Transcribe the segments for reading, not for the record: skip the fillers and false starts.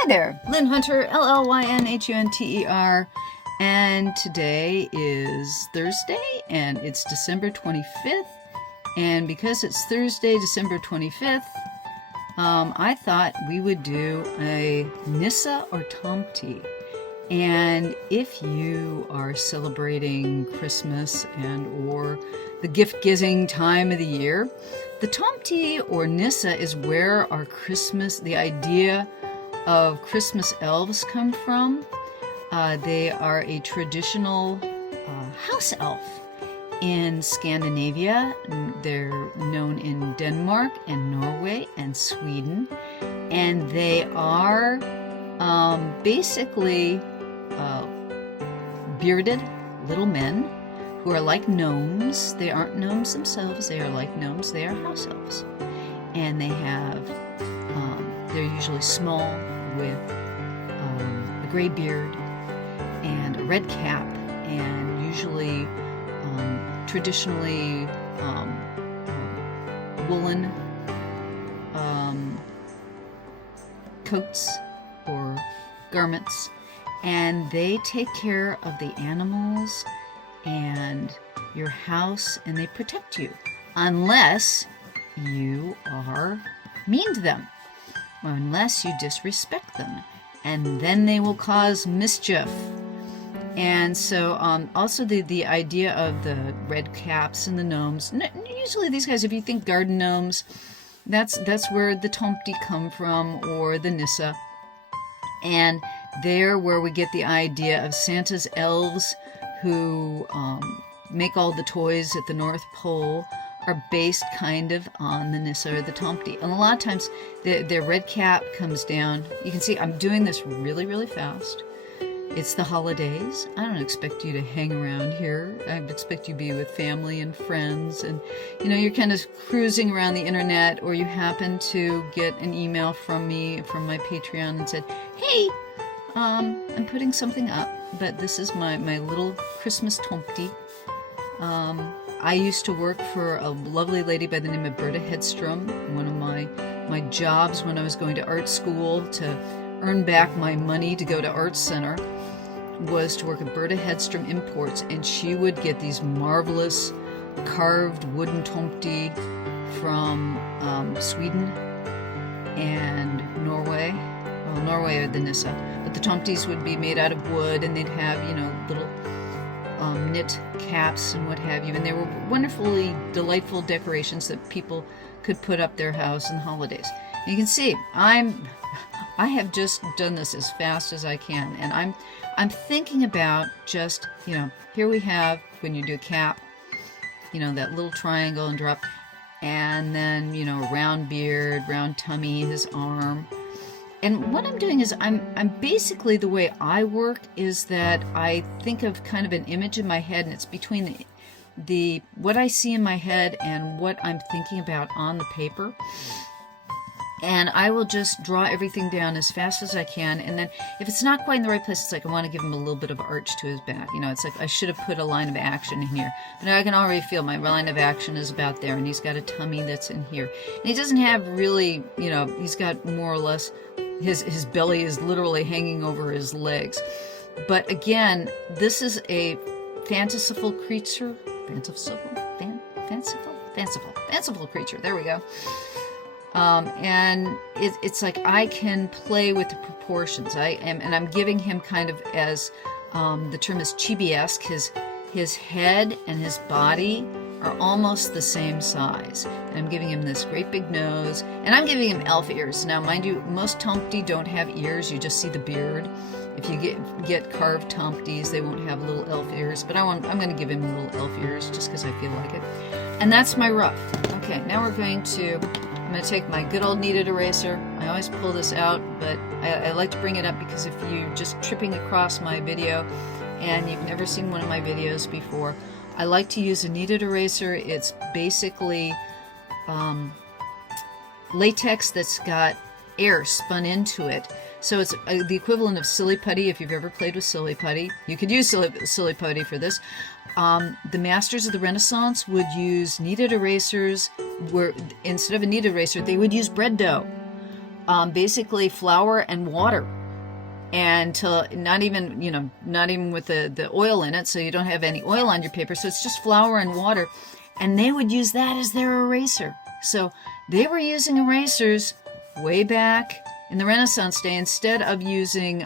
Hi there, Llyn Hunter, Llynhunter, and today is Thursday, and it's December 25th, and because it's Thursday, December 25th, I thought we would do a Nissa or Tomte. And if you are celebrating Christmas and or the gift-giving time of the year, the Tomte or Nissa is where our Christmas, the idea of Christmas elves come from. They are a traditional house elf in Scandinavia. They're known in Denmark and Norway and Sweden, and they are basically bearded little men who are like gnomes. They aren't gnomes themselves, they are like gnomes, they are house elves. And they have, they're usually small with a gray beard and a red cap, and usually traditionally woolen coats or garments, and they take care of the animals and your house, and they protect you unless you are mean to them, or unless you disrespect them, and then they will cause mischief. And so also the idea of the red caps and the gnomes, usually these guys, if you think garden gnomes, that's where the Tomte come from, or the Nissa. And they're where we get the idea of Santa's elves who make all the toys at the North Pole are based kind of on the Nissa or the Tomte. And a lot of times their red cap comes down. You can see I'm doing this really, really fast. It's the holidays. I don't expect you to hang around here. I expect you to be with family and friends, and you're kind of cruising around the internet, or you happen to get an email from me from my Patreon and said, hey, I'm putting something up, but this is my little Christmas Tomte. I used to work for a lovely lady by the name of Berta Hedstrom. One of my jobs when I was going to art school to earn back my money to go to Art Center was to work at Berta Hedstrom Imports, and she would get these marvelous carved wooden Tomte from Sweden and Norway. Well, Norway are the Nissa, but the Tomtes would be made out of wood, and they'd have little knit caps and what have you, and they were wonderfully delightful decorations that people could put up their house in the holidays. And you can see I have just done this as fast as I can, and I'm thinking about just, here we have, when you do a cap, that little triangle and drop, and then, round beard, round tummy, his arm. And what I'm doing is I'm basically, the way I work is that I think of kind of an image in my head, and it's between the what I see in my head and what I'm thinking about on the paper. And I will just draw everything down as fast as I can, and then if it's not quite in the right place, it's like I want to give him a little bit of arch to his back. It's like I should have put a line of action in here. But I can already feel my line of action is about there, and he's got a tummy that's in here. And he doesn't have really, he's got more or less, his belly is literally hanging over his legs. But again, this is a fanciful creature. Fanciful creature. There we go. And it's like I can play with the proportions. I'm giving him kind of, as the term is, chibi-esque. His head and his body are almost the same size. And I'm giving him this great big nose, and I'm giving him elf ears. Now, mind you, most Tomte don't have ears. You just see the beard. If you get carved Tomtes, they won't have little elf ears. But I'm going to give him little elf ears just because I feel like it. And that's my rough. Okay, now I'm going to take my good old kneaded eraser. I always pull this out, but I like to bring it up because if you're just tripping across my video and you've never seen one of my videos before, I like to use a kneaded eraser. It's basically latex that's got air spun into it. So it's the equivalent of silly putty. If you've ever played with silly putty, you could use silly putty for this. The masters of the Renaissance would use kneaded erasers, where instead of a kneaded eraser, they would use bread dough. basically flour and water, and to not even, not even with the oil in it, so you don't have any oil on your paper. So it's just flour and water, and they would use that as their eraser. So they were using erasers way back in the Renaissance day. Instead of using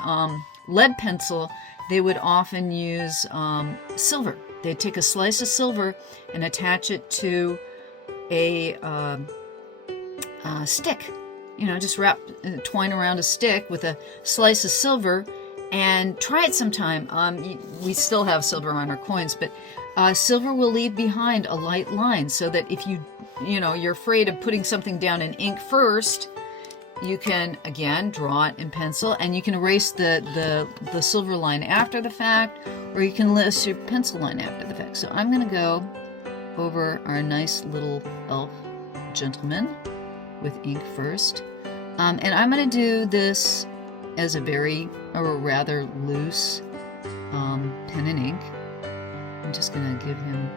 lead pencil, they would often use silver. They'd take a slice of silver and attach it to a stick. Just twine around a stick with a slice of silver, and try it sometime. We still have silver on our coins, but silver will leave behind a light line, so that if you're afraid of putting something down in ink first, you can again draw it in pencil, and you can erase the silver line after the fact, or you can erase your pencil line after the fact. So I'm going to go over our nice little elf gentleman with ink first, and I'm going to do this as a rather loose pen and ink. I'm just going to give him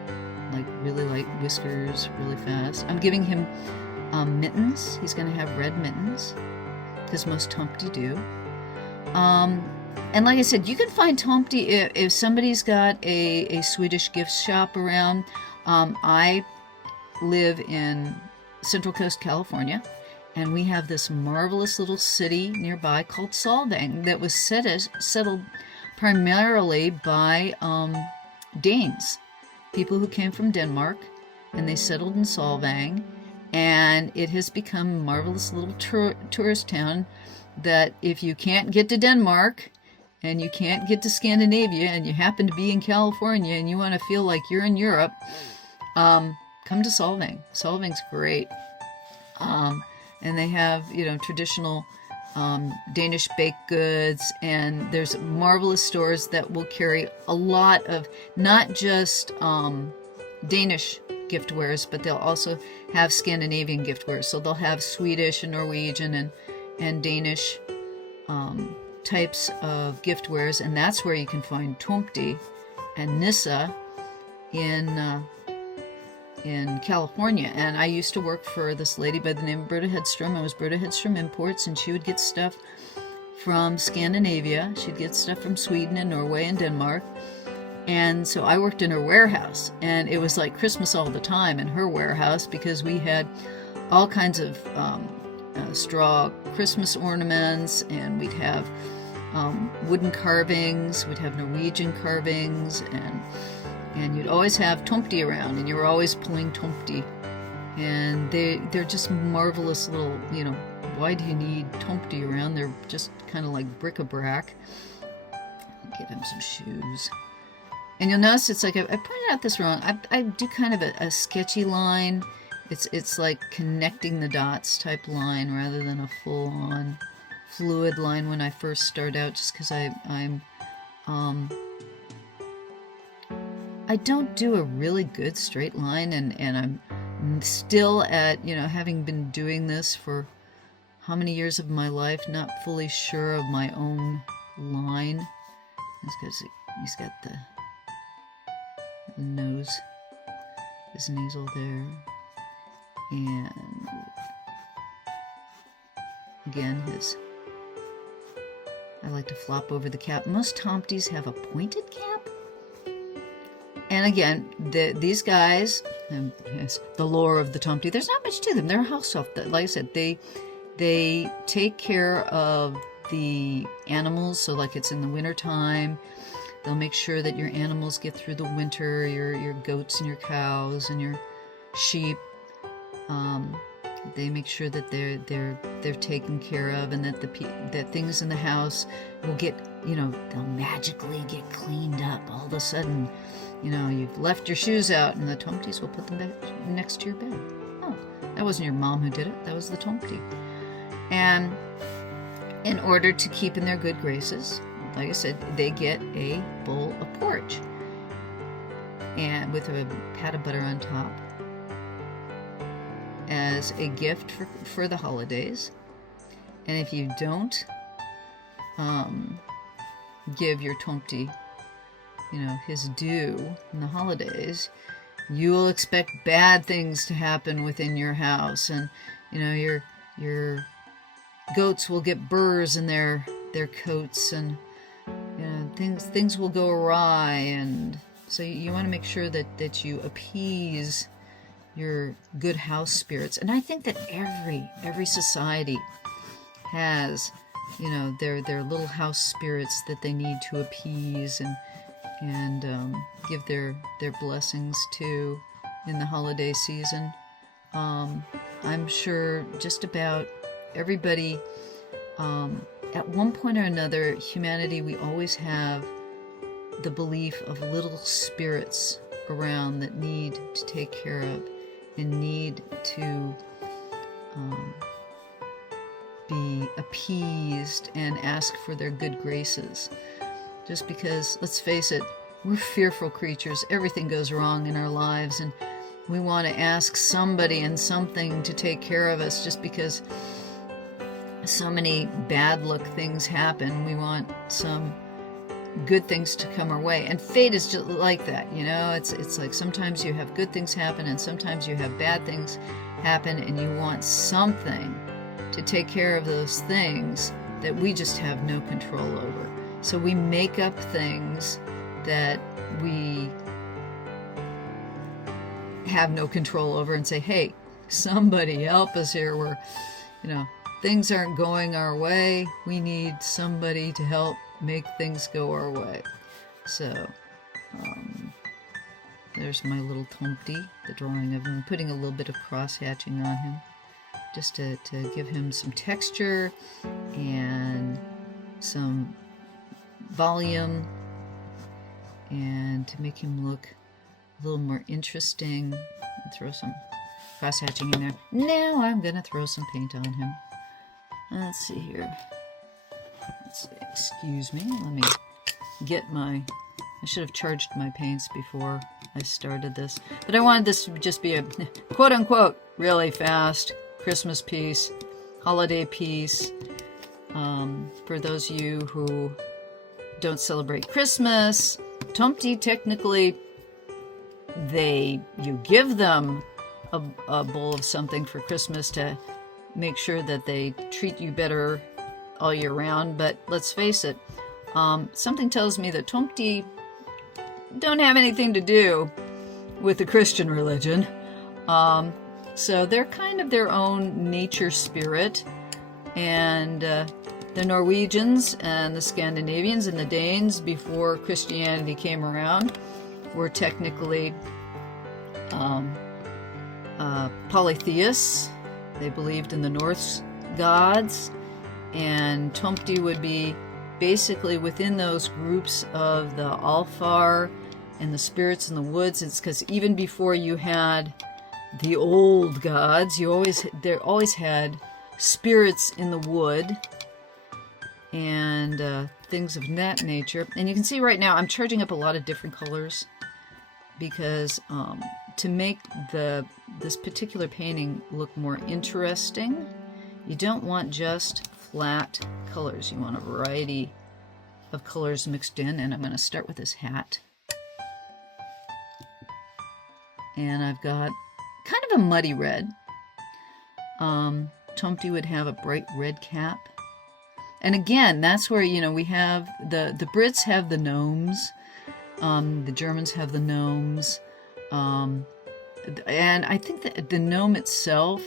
really light whiskers really fast. I'm giving him mittens. He's going to have red mittens, because most Tomte do. And like I said, you can find Tomte if somebody's got a Swedish gift shop around. I live in Central Coast, California, and we have this marvelous little city nearby called Solvang that was settled primarily by Danes, people who came from Denmark, and they settled in Solvang. And it has become a marvelous little tourist town that if you can't get to Denmark and you can't get to Scandinavia and you happen to be in California and you want to feel like you're in Europe, come to Solvang. Solvang's great. And they have, traditional Danish baked goods, and there's marvelous stores that will carry a lot of not just Danish giftwares, but they'll also have Scandinavian giftware. So they'll have Swedish and Norwegian and Danish types of giftwares, and that's where you can find Tomte and Nissa in California. And I used to work for this lady by the name of Berta Hedstrom. It was Berta Hedstrom Imports, and she would get stuff from Scandinavia. She'd get stuff from Sweden and Norway and Denmark. And so I worked in her warehouse, and it was like Christmas all the time in her warehouse, because we had all kinds of straw Christmas ornaments, and we'd have wooden carvings, we'd have Norwegian carvings, and you'd always have Tomte around, and you were always pulling Tomte. And they're just marvelous little, why do you need Tomte around? They're just kind of like bric-a-brac. Give him some shoes. And you'll notice it's like, I pointed out this wrong. I do kind of a sketchy line. It's like connecting the dots type line rather than a full-on fluid line when I first start out, just because I don't do a really good straight line, and I'm still at, having been doing this for how many years of my life, not fully sure of my own line. It's because he's got the nose, his nasal there, and again I like to flop over the cap. Most Tomtes have a pointed cap, and again these guys, the lore of the Tomte, there's not much to them. They're a house elf. Like I said, they take care of the animals. So like it's in the winter time, they'll make sure that your animals get through the winter, your goats and your cows and your sheep. They make sure that they're taken care of, and that things in the house will get, they'll magically get cleaned up. All of a sudden, you've left your shoes out, and the Tomtes will put them back next to your bed. Oh, that wasn't your mom who did it. That was the Tomte. And in order to keep in their good graces, like I said, they get a bowl of porridge, and with a pat of butter on top, as a gift for the holidays. And if you don't give your Tomte, his due in the holidays, you will expect bad things to happen within your house, and your goats will get burrs in their coats, and things will go awry, and so you want to make sure that you appease your good house spirits. And I think that every society has, their little house spirits that they need to appease and give their blessings to in the holiday season. I'm sure just about everybody, at one point or another, humanity, we always have the belief of little spirits around that need to take care of and need to be appeased and ask for their good graces. Just because, let's face it, we're fearful creatures. Everything goes wrong in our lives, and we want to ask somebody and something to take care of us just because so many bad luck things happen. We want some good things to come our way. And fate is just like that, It's like sometimes you have good things happen and sometimes you have bad things happen, and you want something to take care of those things that we just have no control over. So we make up things that we have no control over and say, hey, somebody help us here. We're, things aren't going our way. We need somebody to help make things go our way. So there's my little Tomte, the drawing of him, putting a little bit of cross-hatching on him just to give him some texture and some volume and to make him look a little more interesting. And throw some cross-hatching in there. Now I'm going to throw some paint on him. Let's see here. Excuse me. Let me get I should have charged my paints before I started this. But I wanted this to just be a quote-unquote really fast Christmas piece, holiday piece. For those of you who don't celebrate Christmas, Tomte, technically, you give them a bowl of something for Christmas to make sure that they treat you better all year round. But let's face it, something tells me that Tomte don't have anything to do with the Christian religion. So they're kind of their own nature spirit. And the Norwegians and the Scandinavians and the Danes, before Christianity came around, were technically polytheists. They believed in the Norse gods, and Tomte would be basically within those groups of the Alfar and the spirits in the woods. It's because even before you had the old gods, there always had spirits in the wood and things of that nature. And you can see right now I'm charging up a lot of different colors because to make this particular painting look more interesting, you don't want just flat colors. You want a variety of colors mixed in. And I'm going to start with this hat. And I've got kind of a muddy red. Tomte would have a bright red cap. And again, that's where, we have the Brits have the gnomes. The Germans have the gnomes. And I think that the gnome itself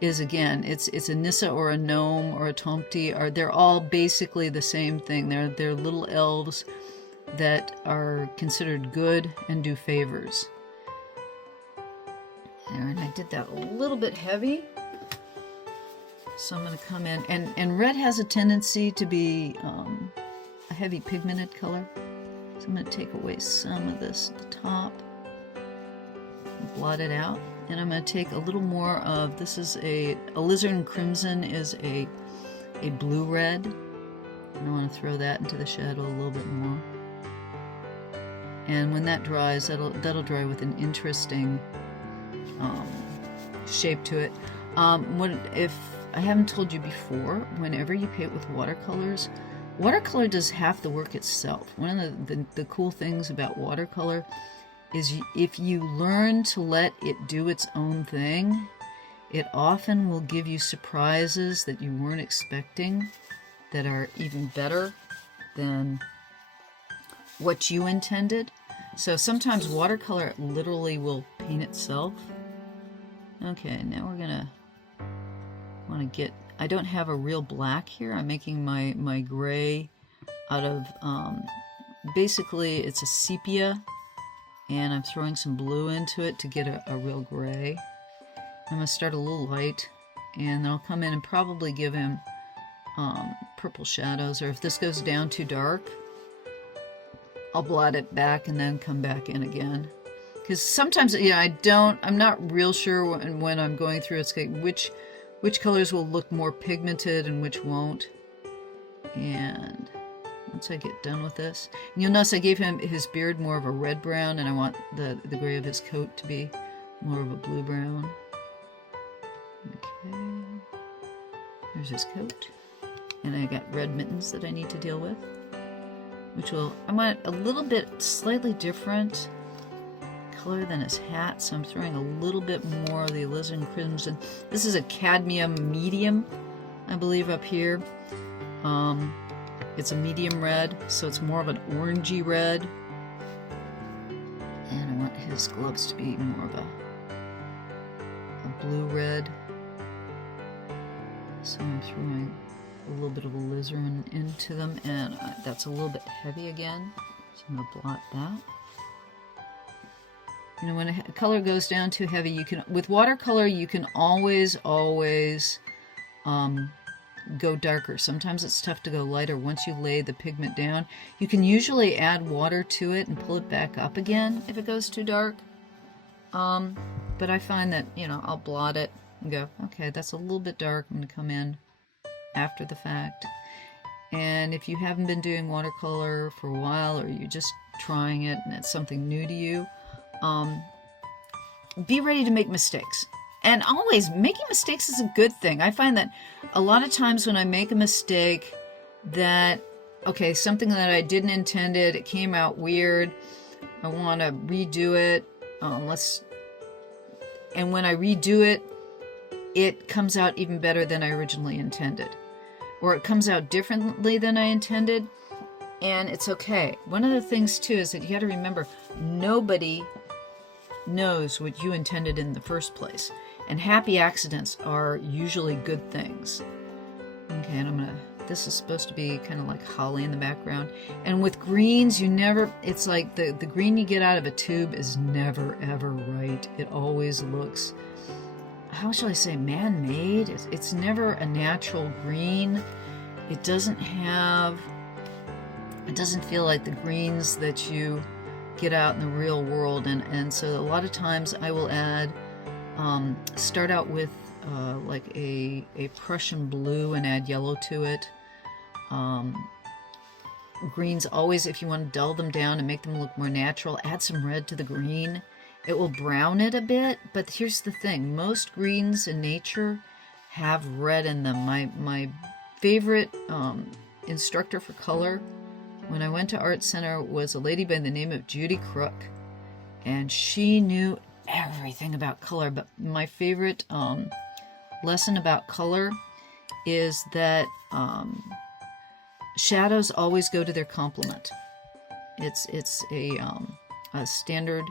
is, again, it's a Nissa or a gnome or a Tomte, or they're all basically the same thing. They're little elves that are considered good and do favors. And I did that a little bit heavy. So I'm going to come in, and red has a tendency to be a heavy pigmented color. So I'm going to take away some of this at the top, blot it out, and I'm going to take a little more of, this is Alizarin Crimson is a blue red, and I want to throw that into the shadow a little bit more. And when that dries, that'll dry with an interesting shape to it. If I haven't told you before, whenever you paint with watercolors, watercolor does half the work itself. One of the cool things about watercolor is if you learn to let it do its own thing, It often will give you surprises that you weren't expecting that are even better than what you intended. So sometimes watercolor literally will paint itself. Okay, now we're gonna want to get, I don't have a real black here. I'm making my gray out of, basically it's a sepia, and I'm throwing some blue into it to get a real gray. I'm going to start a little light, and then I'll come in and probably give him purple shadows, or if this goes down too dark, I'll blot it back and then come back in again. Because sometimes, I'm not real sure when I'm going through it's like which colors will look more pigmented and which won't. And once I get done with this, and you'll notice I gave him his beard more of a red brown, and I want the gray of his coat to be more of a blue brown. Okay, there's his coat, and I got red mittens that I need to deal with, which I want a little bit slightly different color than his hat, so I'm throwing a little bit more of the Alizarin Crimson. This is a cadmium medium, I believe, up here. It's a medium red, so it's more of an orangey red, and I want his gloves to be more of a blue red. So I'm throwing a little bit of alizarin into them, and that's a little bit heavy again, so I'm going to blot that. When a color goes down too heavy, with watercolor you can always go darker. Sometimes it's tough to go lighter once you lay the pigment down. You can usually add water to it and pull it back up again if it goes too dark. But I find that, I'll blot it and go, okay, that's a little bit dark. I'm going to come in after the fact. And if you haven't been doing watercolor for a while, or you're just trying it and it's something new to you, be ready to make mistakes. And always, making mistakes is a good thing. I find that a lot of times when I make a mistake that, okay, something that I didn't intend it came out weird, I want to redo it, and when I redo it, it comes out even better than I originally intended. Or it comes out differently than I intended, and it's okay. One of the things, too, is that you got to remember, nobody knows what you intended in the first place. And happy accidents are usually good things. Okay, and this is supposed to be kind of like holly in the background. And with greens, it's like the green you get out of a tube is never, ever right. It always looks, how shall I say, man-made. It's never a natural green. It doesn't feel like the greens that you get out in the real world. And so a lot of times I will add, start out with like a Prussian blue and add yellow to it. Greens always, if you want to dull them down and make them look more natural, add some red to the green. It will brown it a bit, but here's the thing. Most greens in nature have red in them. My favorite instructor for color when I went to Art Center was a lady by the name of Judy Crook, and she knew everything about color. But my favorite lesson about color is that shadows always go to their complement. It's a standard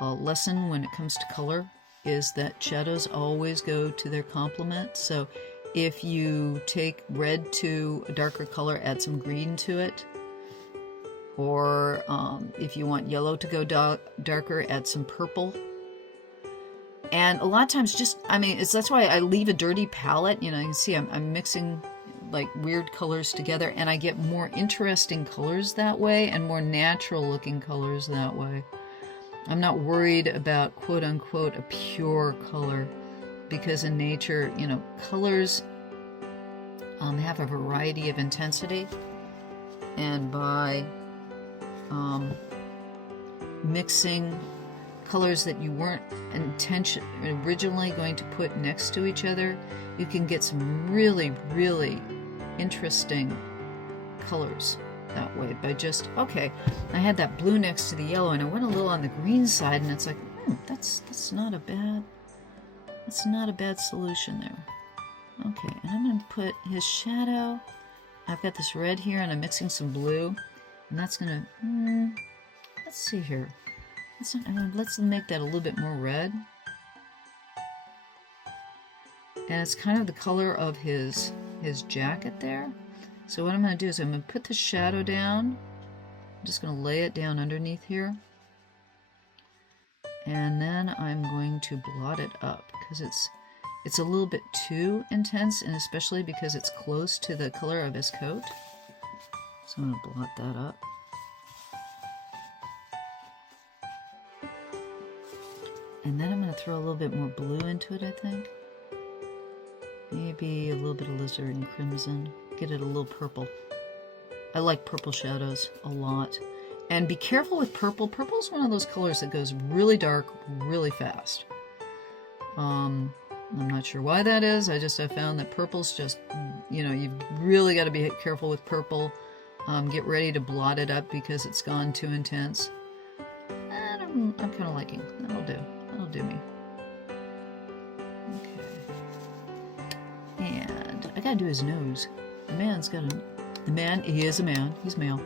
lesson when it comes to color, is that shadows always go to their complement. So if you take red to a darker color, add some green to it. Or if you want yellow to go darker, add some purple. And a lot of times that's why I leave a dirty palette. You can see I'm mixing like weird colors together, and I get more interesting colors that way and more natural looking colors that way. I'm not worried about quote unquote a pure color, because in nature, colors have a variety of intensity, and by mixing colors that you weren't originally going to put next to each other, you can get some really, really interesting colors that way by just, okay, I had that blue next to the yellow and I went a little on the green side, and it's like, that's not a bad That's not a bad solution there. Okay, and I'm going to put his shadow. I've got this red here, and I'm mixing some blue. And that's going to... let's see here. Let's make that a little bit more red. And it's kind of the color of his jacket there. So what I'm going to do is I'm going to put the shadow down. I'm just going to lay it down underneath here. And then I'm going to blot it up because it's a little bit too intense, and especially because it's close to the color of his coat. So I'm going to blot that up. And then I'm going to throw a little bit more blue into it, I think. Maybe a little bit of Alizarin Crimson. Get it a little purple. I like purple shadows a lot. And be careful with purple. Purple is one of those colors that goes really dark really fast. I'm not sure why that is. I just have found that purple's just, you've really got to be careful with purple. Get ready to blot it up because it's gone too intense. And I'm kind of liking. That'll do. That'll do me. Okay. And I gotta do his nose. The man, he is a man. He's male.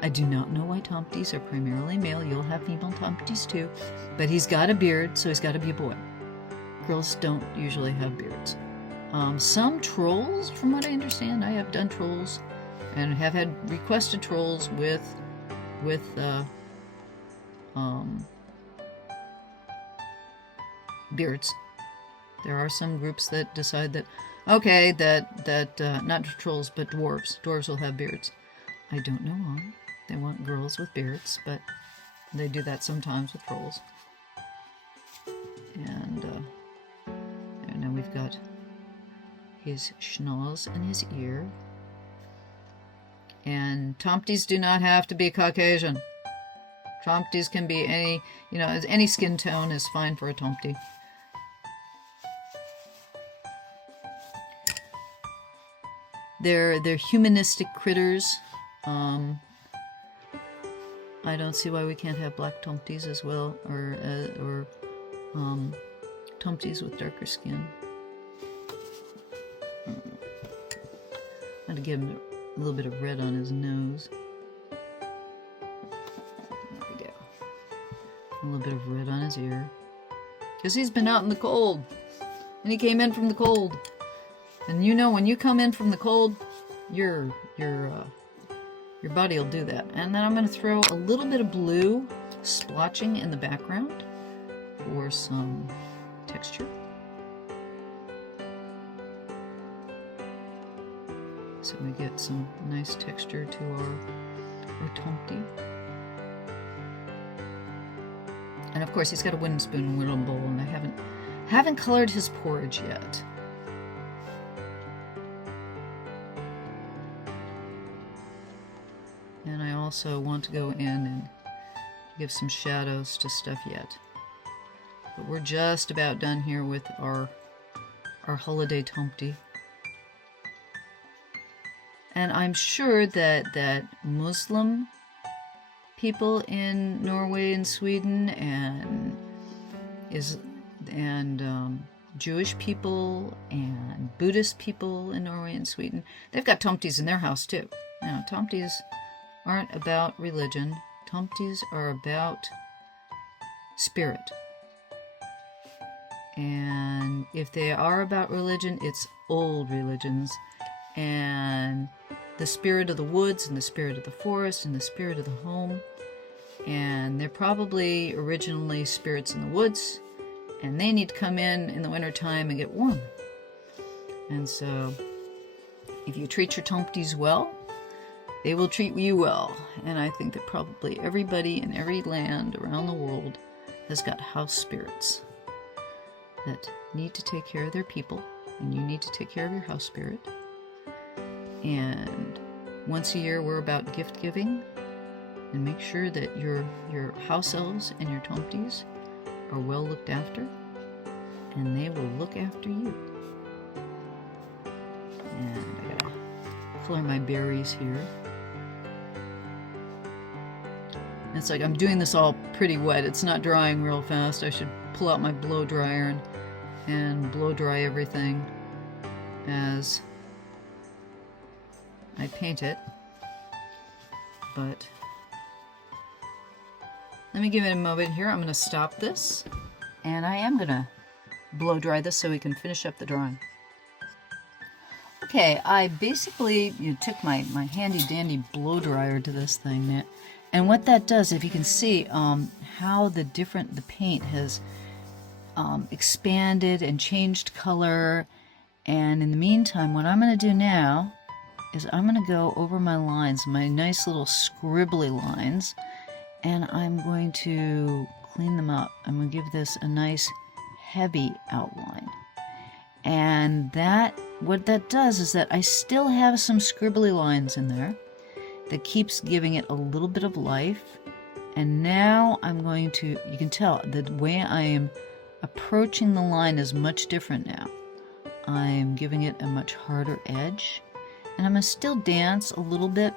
I do not know why Tomtes are primarily male. You'll have female Tomtes too. But he's got a beard, so he's got to be a boy. Girls don't usually have beards. Some trolls, from what I understand, I have done trolls and have had requested trolls with beards. There are some groups that decide that, okay, that not trolls but dwarves. Dwarves will have beards. I don't know why. They want girls with beards, but they do that sometimes with trolls. And now we've got his schnoz and his ear. And Tomtes do not have to be Caucasian. Tomtes can be any skin tone is fine for a Tomte. They're humanistic critters. I don't see why we can't have black Tomtes as well, or Tomtes with darker skin. I'm going to give him a little bit of red on his nose. There we go. A little bit of red on his ear. Because he's been out in the cold. And he came in from the cold. And when you come in from the cold, your body will do that. And then I'm going to throw a little bit of blue splotching in the background for some texture. So we get some nice texture to our Tomte. And of course he's got a wooden spoon and wooden bowl, and I haven't colored his porridge yet. And I also want to go in and give some shadows to stuff yet. But we're just about done here with our holiday Tomte. And I'm sure that Muslim people in Norway and Sweden and Jewish people and Buddhist people in Norway and Sweden, they've got Tomtes in their house too. Tomtes aren't about religion. Tomtes are about spirit. And if they are about religion, it's old religions. And the spirit of the woods and the spirit of the forest and the spirit of the home. And they're probably originally spirits in the woods. And they need to come in the wintertime and get warm. And so if you treat your Tomtes well, they will treat you well. And I think that probably everybody in every land around the world has got house spirits that need to take care of their people, and you need to take care of your house spirit. And once a year we're about gift giving, and make sure that your house elves and your Tomtes are well looked after, and they will look after you. And I gotta color my berries here. It's like I'm doing this all pretty wet. It's not drying real fast. I should pull out my blow dryer and blow dry everything as I paint it, but let me give it a moment here. I'm going to stop this, and I am going to blow dry this so we can finish up the drawing. Okay, I basically took my handy dandy blow dryer to this thing, and what that does, if you can see how the paint has expanded and changed color. And in the meantime, what I'm going to do now is I'm going to go over my lines, my nice little scribbly lines, and I'm going to clean them up. I'm going to give this a nice heavy outline. And what that does is that I still have some scribbly lines in there that keeps giving it a little bit of life. And now I'm going to, you can tell the way I am approaching the line is much different now. I'm giving it a much harder edge, and I'm going to still dance a little bit.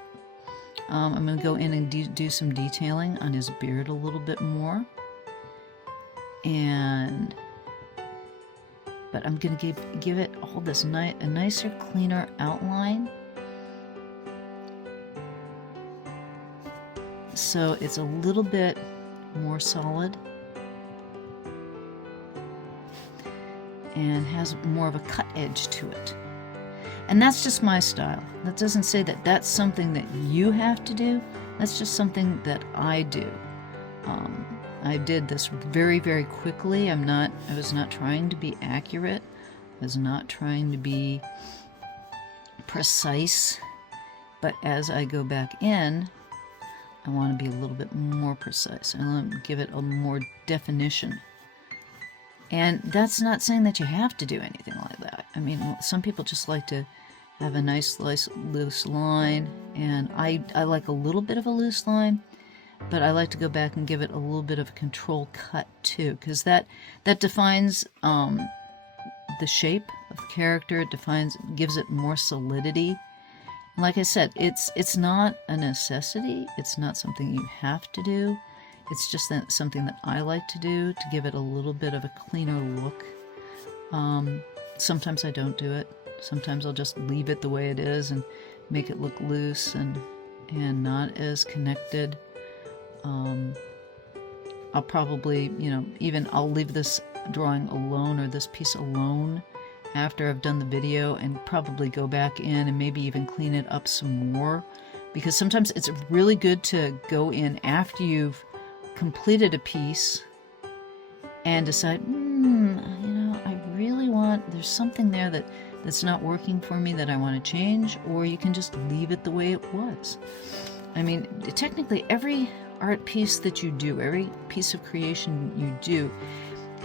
I'm going to go in and do some detailing on his beard a little bit more. But I'm going to give it all this a nicer, cleaner outline. So it's a little bit more solid and has more of a cut edge to it. And that's just my style. That doesn't say that that's something that you have to do. That's just something that I do. I did this very, very quickly. I was not trying to be accurate. I was not trying to be precise. But as I go back in, I want to be a little bit more precise. I want to give it a more definition. And that's not saying that you have to do anything like that. I mean, some people just like to have a nice, loose line. And I like a little bit of a loose line. But I like to go back and give it a little bit of a control cut too, because that defines the shape of the character. It gives it more solidity. And like I said, it's not a necessity. It's not something you have to do. It's just something that I like to do to give it a little bit of a cleaner look. Sometimes I don't do it. Sometimes I'll just leave it the way it is and make it look loose and not as connected. I'll probably, I'll leave this drawing alone or this piece alone after I've done the video and probably go back in and maybe even clean it up some more, because sometimes it's really good to go in after you've completed a piece and decide, I really there's something there that's not working for me that I want to change, or you can just leave it the way it was. I mean, technically every art piece that you do, every piece of creation you do,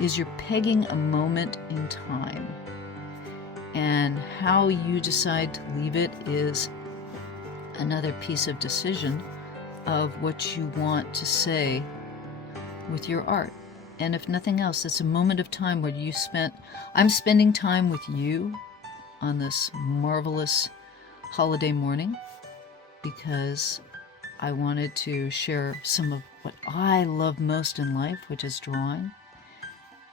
is you're pegging a moment in time. And how you decide to leave it is another piece of decision of what you want to say with your art. And if nothing else, it's a moment of time where I'm spending time with you on this marvelous holiday morning, because I wanted to share some of what I love most in life, which is drawing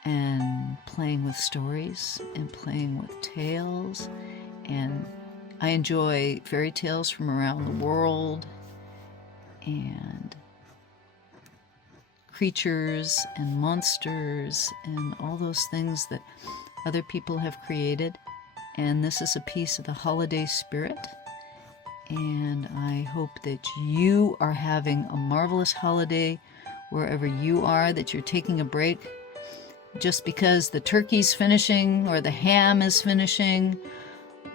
and playing with stories and playing with tales. And I enjoy fairy tales from around the world and creatures and monsters and all those things that other people have created. And this is a piece of the holiday spirit. And I hope that you are having a marvelous holiday wherever you are, that you're taking a break just because the turkey's finishing or the ham is finishing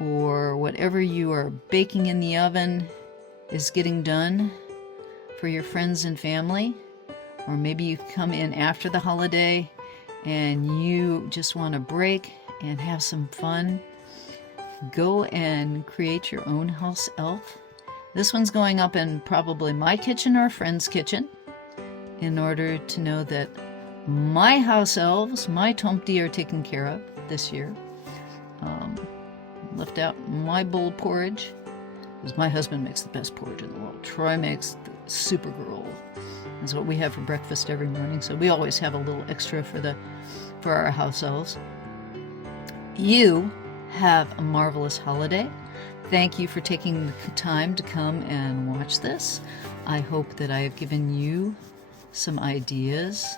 or whatever you are baking in the oven is getting done for your friends and family. Or maybe you come in after the holiday and you just want to break and have some fun. Go and create your own house elf. This one's going up in probably my kitchen or a friend's kitchen, in order to know that my house elves, my Tomte, are taken care of this year. Left out my bowl porridge, because my husband makes the best porridge in the world. Troy makes the Supergirl. That's what we have for breakfast every morning, so we always have a little extra for our house elves. you have a marvelous holiday. Thank you for taking the time to come and watch this. I hope that I have given you some ideas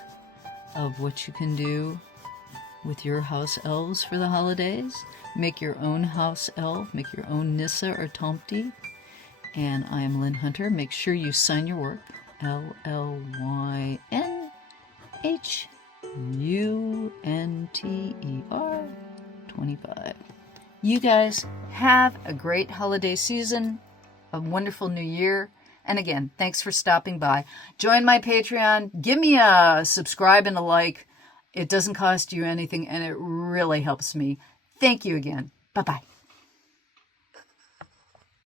of what you can do with your house elves for the holidays. Make your own house elf, make your own Nissa or Tomte. And I am Llyn Hunter. Make sure you sign your work. LLYNHUNTER 25. You guys have a great holiday season, a wonderful new year. And again, thanks for stopping by. Join my Patreon. Give me a subscribe and a like. It doesn't cost you anything, and it really helps me. Thank you again. Bye-bye.